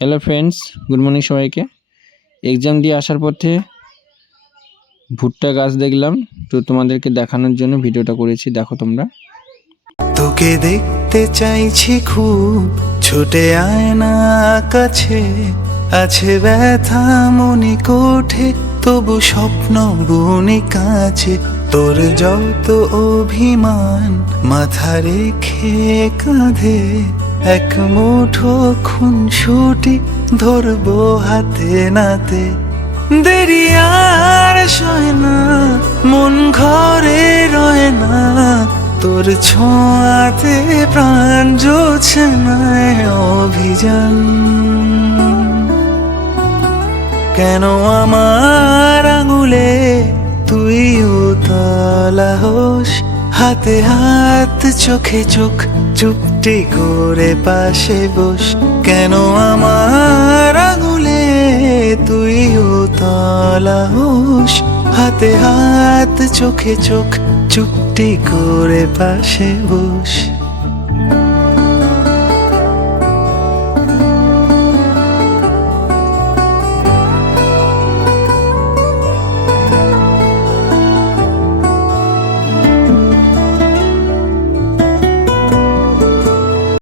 Hello friends, good morning সবাইকে। Exam দিয়ে আসার পথে ভুট্টা গাছ দেখলাম, তো তোমাদেরকে দেখানোর জন্য ভিডিওটা করেছি। দেখো তোমরা। তোকে দেখতে চাইছি খুব, ছুটে আয় না কাছে। আছে ব্যথা মনে কোঠে, তবু স্বপ্ন বুনি কাছে। তোর যত অভিমান মাথা রেখে কাঁধে, এক মুঠো খুনসুটি ধরবো হাতে নাতে। দেরি আর সয় না, মন ঘরে রয় না, তোর ছোঁয়াতে প্রাণ জোছে না অভিযান। কেন আমার আঙুলে তুই উতলা হোস, হাতে হাত চোখে চোখ চুপটি করে পাশে বস। কেন আমার আঙুলে তুই উতলা হোস, হাতে হাত চোখে চোখ চুপটি করে পাশে বস।